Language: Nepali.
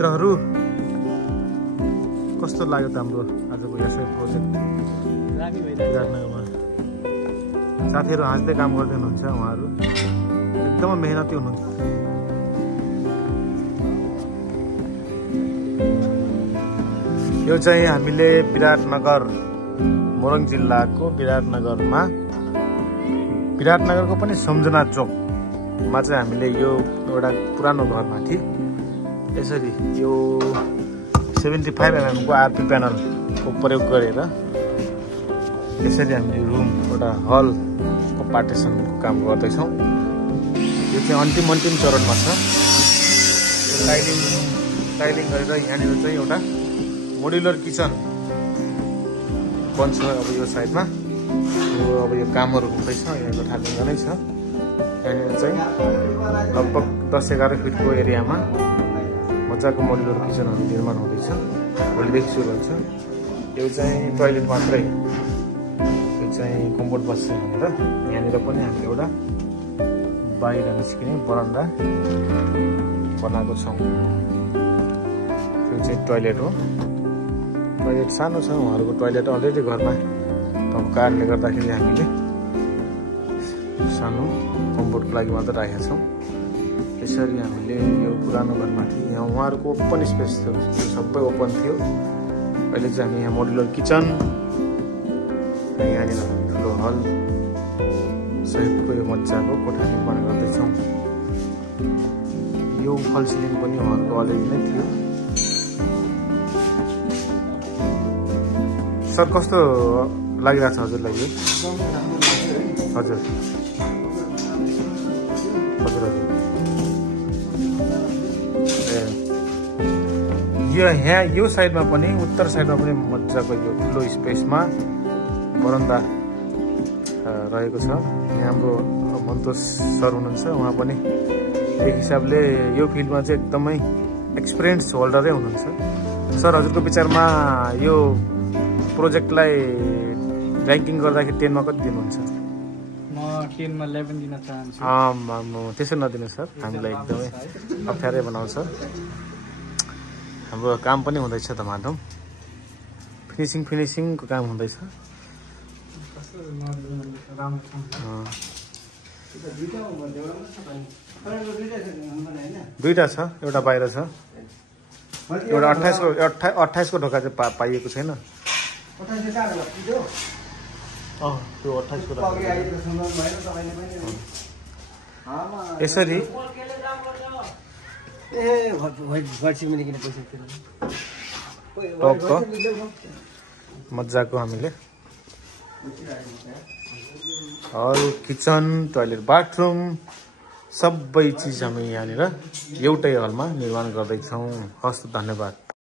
मित्रहरू कस्तो लाग्यो त हाम्रो आजको यसै प्रोजेक्ट विराटनगरमा। साथीहरू हाँस्दै काम गर्दै हुनुहुन्छ, उहाँहरू एकदमै मेहनती हुनुहुन्छ। यो चाहिँ हामीले विराटनगर, मोरङ जिल्लाको विराटनगरको पनि सम्झना चोकमा चाहिँ हामीले यो एउटा पुरानो घरमाथि यसरी यो 75 mm को आरपी प्यानलको प्रयोग गरेर यसरी हामीले रुम एउटा हलको पार्टिसनको काम गर्दैछौँ। यो चाहिँ अन्तिम चरणमा छ। टाइलिङ गरेर यहाँनिर चाहिँ एउटा मोड्युलर किचन बन्छ। अब यो साइडमा अब यो कामहरू हुँदैछ, यहाँको थालिँदै नै छ। यहाँनिर चाहिँ लगभग 10-11 फिटको एरियामा मजाको मोड्युलर किचनहरू निर्माण हुँदैछ। भोलिदेखि सुरु हुन्छ। यो चाहिँ टोयलेट मात्रै, यो चाहिँ कम्फोर्ट बस्छ भनेर यहाँनिर पनि हामीले एउटा बाहिर निस्किने बरन्डा बनाएको छौँ। यो चाहिँ टोयलेट हो। टोयलेट सानो छ, उहाँहरूको टोयलेट अलरेडी घरमा भएको कारणले गर्दाखेरि हामीले सानो कम्फोर्टको लागि मात्र राखेका छौँ। यसरी हामीले यो पुरानो घरमाथि यहाँ उहाँहरूको ओपन स्पेस थियो, त्यो सबै ओपन थियो। अहिले चाहिँ हामी यहाँ मोड्युलर किचन, यहाँनिर ठुलो हल सहितको यो मजाको कोठा निर्माण गर्दैछौँ। यो फल सिलिङ पनि उहाँहरूको अलरेडी नै थियो। सर कस्तो लागिरहेछ हजुरलाई यो? हजुर यहाँ यो साइडमा पनि, उत्तर साइडमा पनि मजाको यो ठुलो स्पेसमा बरन्दा रहेको छ। यहाँ हाम्रो मन्तोष सर हुनुहुन्छ, उहाँ पनि एक हिसाबले यो फिल्डमा चाहिँ एकदमै एक्सपिरियन्स होल्डरै हुनुहुन्छ। सर हजुरको विचारमा यो प्रोजेक्टलाई ऱ्याङ्किङ गर्दाखेरि 10 मा कति दिनुहुन्छ? म 10 मा 11 दिन चाहन्छु। त्यसो नदिनु सर, हामीलाई एकदमै अप्ठ्यारै बनाउँछ। हाम्रो काम पनि हुँदैछ धमाधम, फिनिसिङको काम हुँदैछ। दुईटा छ, एउटा बाहिर छ, एउटा 28 को ढोका चाहिँ पाइएको छैन। त्यो 28 को यसरी टपको मजाको हामीले हल, किचन, टोयलेट, बाथरुम सबै चिज हामी यहाँनिर एउटै हलमा निर्माण गर्दैछौँ। हस्, धन्यवाद।